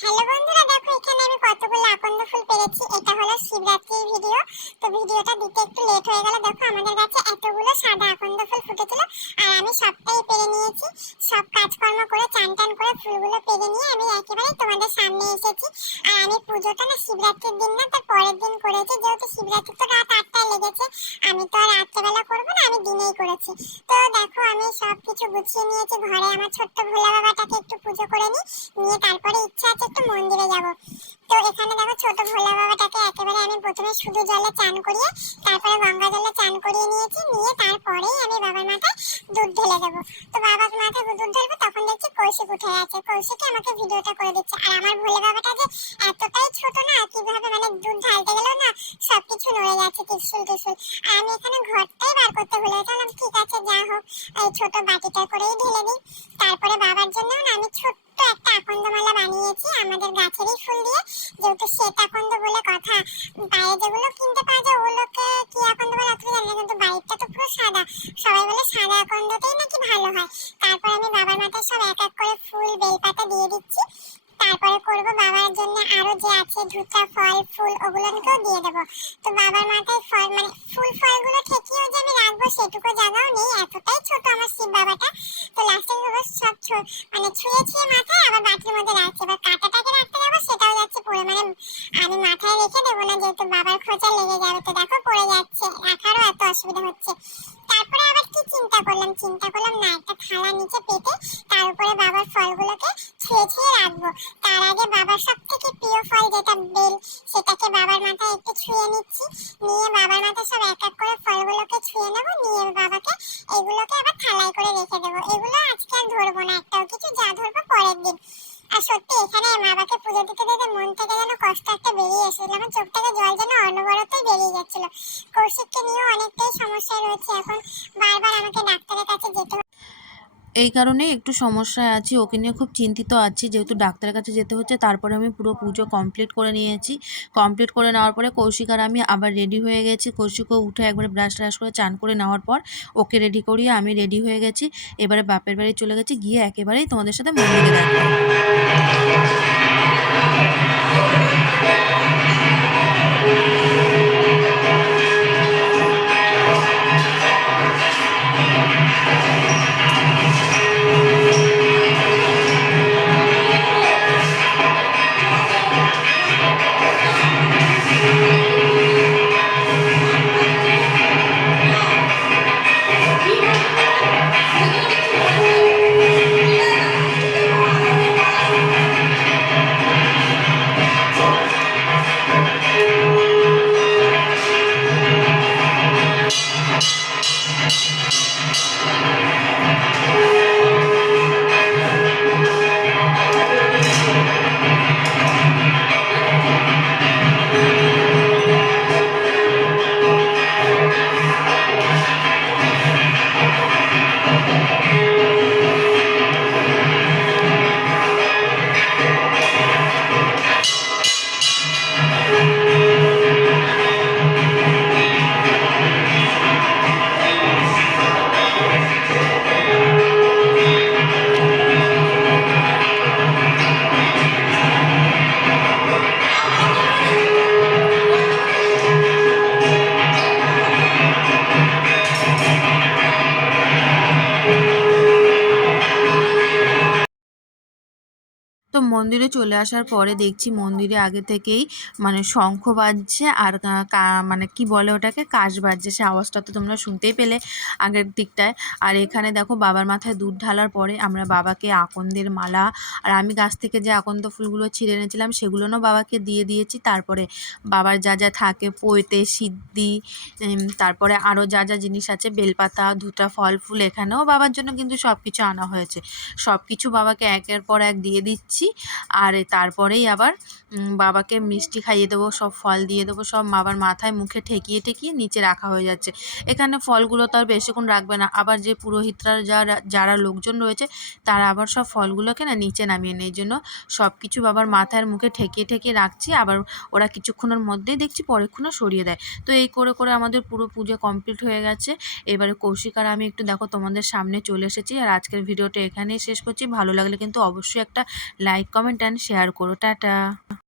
Hello বন্ধুরা, দেখো এখানে আমি কতগুলো আকন্দ ফুল পেরেছি। এটা হলো শিবরাত্রির ভিডিও। তো ভিডিওটা দিতে একটু লেট হয়ে গেল। দেখো আমাদের কাছে এতগুলো সাদা আকন্দ ফুল ফুটেছিল, আর আমি সবটাই পেরে নিয়েছি। সব কাজকর্ম করে চান টান করে ফুলগুলো পেরে নিয়ে আমি একেবারে তোমাদের সামনে এসেছি। আর আমি পুজোটা না শিবরাত্রির দিন না, তার পরের দিন করেছি। যেহেতু শিবরাত্রি তো রাত 8টায় লেগেছে, আমি তো আর রাত্রেবেলা করবো না, আমি দিনেই করেছি। তো দেখো আমি সব কিছু গুছিয়ে নিয়েছি ঘরে। আমার ছোট্ট ভোলা বাবাটাকে একটু পুজো করে নিয়ে তারপরে ইচ্ছা আছে একটু মন্দিরে যাব। তো এখানে দেখো ছোট ভোলা বাবাটাকে একেবারে আমি প্রথমে শুধু জলে চান করিয়ে তারপরে গঙ্গা জলে চান করিয়ে নিয়েছি। নিয়ে তারপরেই আমি বাবার মাথায় দুধ ঢেলে দেবো। তো বাবার মাথায় দুধ ঢেলবো, তখন দেখছি কৌশিক উঠে আছে। কৌশিকই আমাকে ভিডিওটা করে দিচ্ছে। আর আমার ভোলে বাবাটা যে এতটাই ছোট না, কিভাবে মানে দুধ ঢালতে গেলেও না সবকিছু নড়ে যাচ্ছে, ত্রিশুল ত্রিশুল। আর আমি এখানে ঘরটাই বার করতে ভুলে গেলাম। ঠিক আছে, যা হোক, এই ছোট বাটিটা করেই ঢেলে দিই। তারপরে বাবার জন্য না আমি ছোট্ট একটা আকন্দমালা বানিয়েছি আমাদের গাছেরই ফুল দিয়ে। যেহেতু শ্বেত আকন্দ বলে কথা, বাইরে যেগুলো কিনতে পাওয়া যায় ওগুলোকে কি আকন্দ বলে অতটা জানি না, কিন্তু বাইরটা তো পুরো সাদা। সবাই বলে সাদা আকন্দতেই নাকি ভালো হয়। তারপর আমি বাবার মাথায় সব এক এক করে ফুল বেলপাতা দিয়ে দিচ্ছি। তারপরে করব বাবার জন্য আরো যে আছে ধুতা ফল ফুল, ওগুলোকেও দিয়ে দেবো। তো বাবার মাথায় ফল মানে ফুল ফলগুলো ঠেকিয়েও যে আমি রাখবো সেটুকু জায়গাও নেই, এতটাই ছোট আমার শিব বাবাটা। তো লাস্টে সব মানে ছুঁয়ে ছুঁয়ে মাথায় আবার বাটির মধ্যে রাখছে। এবার কাঁটাটাকে রাখতে যাবো, সেটাও যাচ্ছে পড়ে। মানে আমি মাথায় রেখে দেবো না, যেহেতু বাবার খোঁচা লেগে যাবে। তো দেখো পড়ে যাচ্ছে, রাখারও এত অসুবিধা হচ্ছে। তারপরে আবার কি চিন্তা করলাম না, একটা থালা নিচে পেতে তার উপরে বাবার ফলগুলোকে ছুঁয়ে ছুঁয়ে রাখবো। তার আগে বাবার সব থেকে প্রিয় ফল যেটা বেল, সেটাকে বাবার মাথায় একটু ছুঁয়ে নিচ্ছি। নিয়ে বাবার মাথায় সব এক এক করে ফলগুলোকে ছুঁয়ে নেবো। নিয়ে বাবাকে এগুলোকে আবার থালায় করে রেখে দেবো। এগুলো আজকে আর ধরবো না, একটাও কিছু, যা ধরবো পরের দিন। আর সত্যি এখানে বাবাকে পুজো দিতে দিতে মন থেকে যেন কষ্ট একটা বেরিয়ে এসেছিল। আমার চোখ থেকে জল যেন অনবরতই বেরিয়ে যাচ্ছিল। কৌশিককে নিয়েও অনেকটাই সমস্যায় রয়েছে এখন, বারবার আমাকে ডাক্তারের কাছে যেতে। এই কারণে একটু সমস্যায় আছি, ওকে নিয়ে খুব চিন্তিত আছি। যেহেতু ডাক্তারের কাছে যেতে হচ্ছে, তারপরে আমি পুরো পুজো কমপ্লিট করে নিয়েছি। কমপ্লিট করে নেওয়ার পরে কৌশিক আর আমি আবার রেডি হয়ে গেছি। কৌশিকও উঠে একবারে ব্রাশ ট্রাশ করে চান করে নেওয়ার পর ওকে রেডি করিয়ে আমি রেডি হয়ে গেছি। এবারে বাপের বাড়ি চলে গেছি, গিয়ে একেবারেই তোমাদের সাথে মন্দিরে দেখা তো মন্দিরে চলে আসার পরে দেখছি মন্দিরে আগে থেকেই মানে শঙ্খ বাজছে আর মানে কি বলে ওটাকে, কাশ বাজছে। সে আওয়াজটা তো তোমরা শুনতেই পেলে আগের দিকটায়। আর এখানে দেখো বাবার মাথায় দুধ ঢালার পরে আমরা বাবাকে আকন্দের মালা, আর আমি গাছ থেকে যে আকন্দ ফুলগুলো ছিঁড়ে এনেছিলাম সেগুলোও বাবাকে দিয়ে দিয়েছি। তারপরে বাবার যা যা থাকে পৈতে সিদ্ধি, তারপরে আরও যা যা জিনিস আছে বেলপাতা ধুটা ফল ফুল, এখানেও বাবার জন্য কিন্তু সব কিছু আনা হয়েছে। সব কিছু বাবাকে একের পর এক দিয়ে দিচ্ছি। আর তারপরেই আবার বাবাকে মিষ্টি খাইয়ে দেবো, সব ফল দিয়ে দেবো, সব বাবার মাথায় মুখে ঠেকিয়ে ঠেকিয়ে নিচে রাখা হয়ে যাচ্ছে। এখানে ফলগুলো তো আর বেশিক্ষণ রাখবে না, আবার যে পুরোহিতরা যারা লোকজন রয়েছে তারা আবার সব ফলগুলোকে না নিচে নামিয়ে নেয়। এই জন্য সব কিছু বাবার মাথার মুখে ঠেকিয়ে ঠেকিয়ে রাখছি। আবার ওরা কিছুক্ষণের মধ্যেই দেখছি পরেক্ষণও সরিয়ে দেয়। তো এই করে করে আমাদের পুরো পুজো কমপ্লিট হয়ে গেছে। এবারে কৌশিক আর আমি একটু দেখো তোমাদের সামনে চলে এসেছি। আর আজকের ভিডিওটা এখানেই শেষ করছি। ভালো লাগলে কিন্তু অবশ্যই একটা লাইক কমেন্ট অ্যান্ড শেয়ার করো। টাটা।